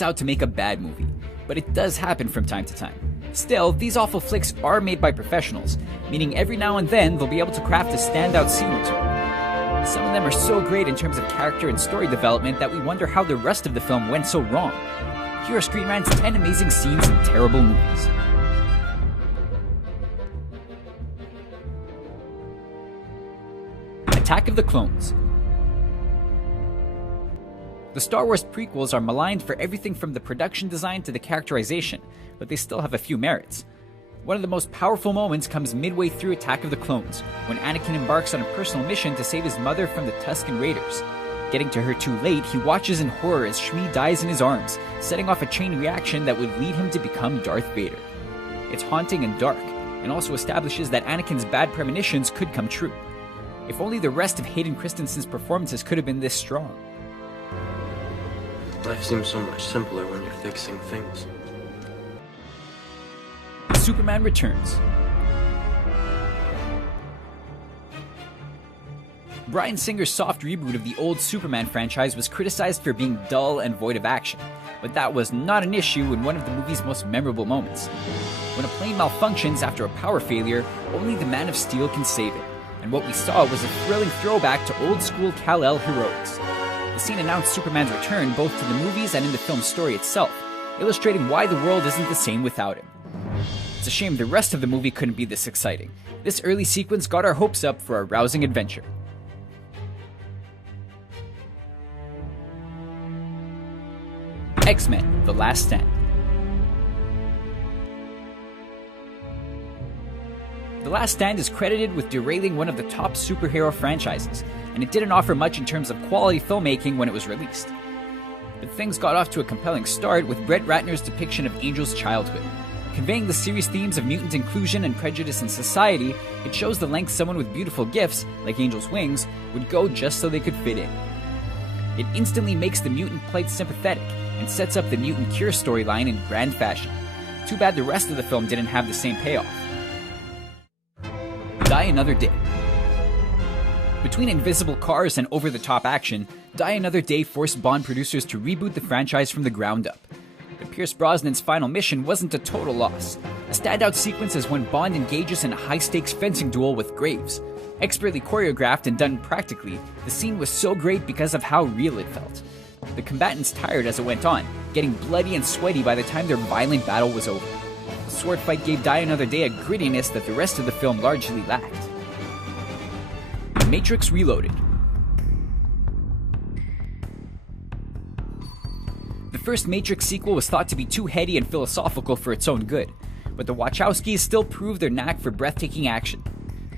out to make a bad movie, but it does happen from time to time. Still, these awful flicks are made by professionals, meaning every now and then they'll be able to craft a standout scene or two. Some of them are so great in terms of character and story development that we wonder how the rest of the film went so wrong. Here are Screen Rant's 10 amazing scenes in terrible movies. Attack of the Clones. The Star Wars prequels are maligned for everything from the production design to the characterization, but they still have a few merits. One of the most powerful moments comes midway through Attack of the Clones, when Anakin embarks on a personal mission to save his mother from the Tusken Raiders. Getting to her too late, he watches in horror as Shmi dies in his arms, setting off a chain reaction that would lead him to become Darth Vader. It's haunting and dark, and also establishes that Anakin's bad premonitions could come true. If only the rest of Hayden Christensen's performances could have been this strong. Life seems so much simpler when you're fixing things. Superman Returns. Bryan Singer's soft reboot of the old Superman franchise was criticized for being dull and void of action, but that was not an issue in one of the movie's most memorable moments. When a plane malfunctions after a power failure, only the Man of Steel can save it, and what we saw was a thrilling throwback to old-school Kal-El heroics. The scene announced Superman's return both to the movies and in the film's story itself, illustrating why the world isn't the same without him. It's a shame the rest of the movie couldn't be this exciting. This early sequence got our hopes up for a rousing adventure. X-Men: The Last Stand. The Last Stand is credited with derailing one of the top superhero franchises, and it didn't offer much in terms of quality filmmaking when it was released. But things got off to a compelling start with Brett Ratner's depiction of Angel's childhood. Conveying the serious themes of mutant inclusion and prejudice in society, it shows the lengths someone with beautiful gifts, like Angel's wings, would go just so they could fit in. It instantly makes the mutant plight sympathetic, and sets up the mutant cure storyline in grand fashion. Too bad the rest of the film didn't have the same payoff. Die Another Day. Between invisible cars and over-the-top action, Die Another Day forced Bond producers to reboot the franchise from the ground up. But Pierce Brosnan's final mission wasn't a total loss. A standout sequence is when Bond engages in a high-stakes fencing duel with Graves. Expertly choreographed and done practically, the scene was so great because of how real it felt. The combatants tired as it went on, getting bloody and sweaty by the time their violent battle was over. The sword fight gave Die Another Day a grittiness that the rest of the film largely lacked. Matrix Reloaded. The first Matrix sequel was thought to be too heady and philosophical for its own good, but the Wachowskis still proved their knack for breathtaking action.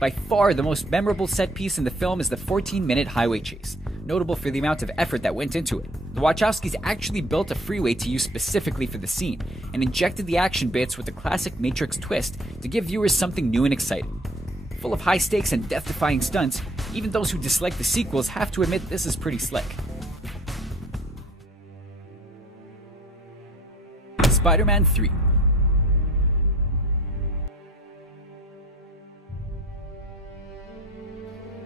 By far, the most memorable set piece in the film is the 14-minute highway chase, notable for the amount of effort that went into it. The Wachowskis actually built a freeway to use specifically for the scene, and injected the action bits with a classic Matrix twist to give viewers something new and exciting. Full of high stakes and death-defying stunts, even those who dislike the sequels have to admit this is pretty slick. Spider-Man 3.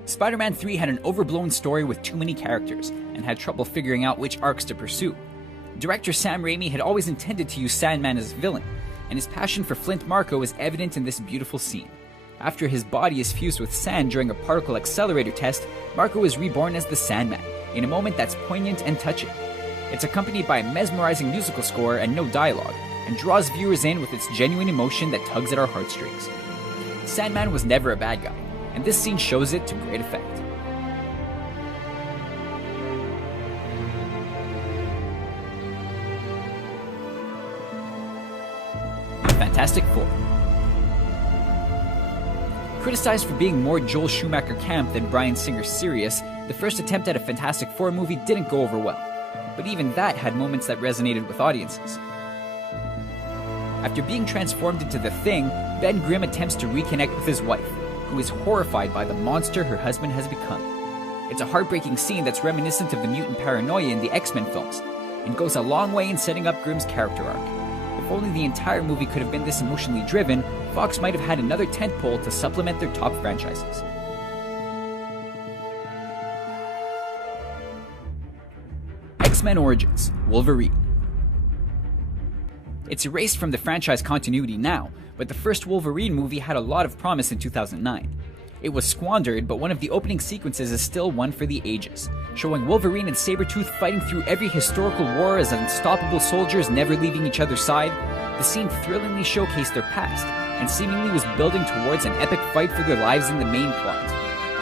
Spider-Man 3 had an overblown story with too many characters, and had trouble figuring out which arcs to pursue. Director Sam Raimi had always intended to use Sandman as a villain, and his passion for Flint Marko is evident in this beautiful scene. After his body is fused with sand during a particle accelerator test, Marko is reborn as the Sandman, in a moment that's poignant and touching. It's accompanied by a mesmerizing musical score and no dialogue, and draws viewers in with its genuine emotion that tugs at our heartstrings. Sandman was never a bad guy, and this scene shows it to great effect. Fantastic Four. Criticized for being more Joel Schumacher camp than Bryan Singer serious, the first attempt at a Fantastic Four movie didn't go over well, but even that had moments that resonated with audiences. After being transformed into the Thing, Ben Grimm attempts to reconnect with his wife, who is horrified by the monster her husband has become. It's a heartbreaking scene that's reminiscent of the mutant paranoia in the X-Men films, and goes a long way in setting up Grimm's character arc. If only the entire movie could have been this emotionally driven, Fox might have had another tentpole to supplement their top franchises. X-Men Origins: Wolverine. It's erased from the franchise continuity now, but the first Wolverine movie had a lot of promise in 2009. It was squandered, but one of the opening sequences is still one for the ages, showing Wolverine and Sabretooth fighting through every historical war as unstoppable soldiers never leaving each other's side. The scene thrillingly showcased their past, and seemingly was building towards an epic fight for their lives in the main plot.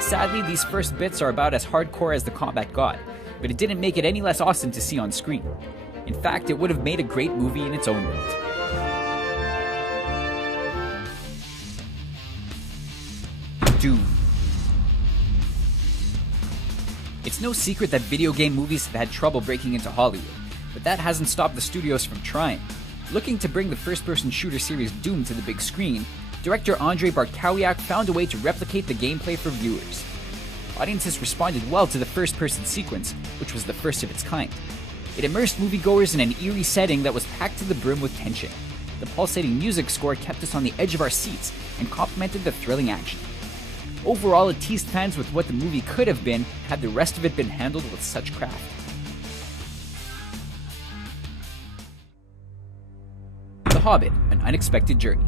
Sadly, these first bits are about as hardcore as the combat got, but it didn't make it any less awesome to see on screen. In fact, it would have made a great movie in its own right. Doom. It's no secret that video game movies have had trouble breaking into Hollywood, but that hasn't stopped the studios from trying. Looking to bring the first-person shooter series Doom to the big screen, director Andrei Bartkowiak found a way to replicate the gameplay for viewers. Audiences responded well to the first-person sequence, which was the first of its kind. It immersed moviegoers in an eerie setting that was packed to the brim with tension. The pulsating music score kept us on the edge of our seats and complemented the thrilling action. Overall, it teased fans with what the movie could have been had the rest of it been handled with such craft. The Hobbit, An Unexpected Journey.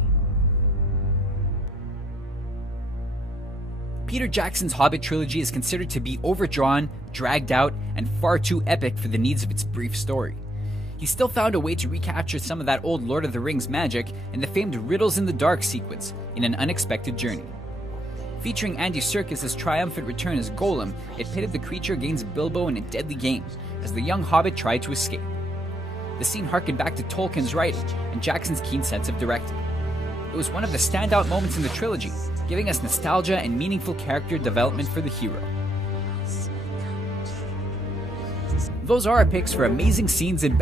Peter Jackson's Hobbit trilogy is considered to be overdrawn, dragged out, and far too epic for the needs of its brief story. He still found a way to recapture some of that old Lord of the Rings magic in the famed Riddles in the Dark sequence in An Unexpected Journey. Featuring Andy Serkis' triumphant return as Gollum, it pitted the creature against Bilbo in a deadly game as the young hobbit tried to escape. The scene harkened back to Tolkien's writing and Jackson's keen sense of directing. It was one of the standout moments in the trilogy, giving us nostalgia and meaningful character development for the hero. Those are our picks for amazing scenes in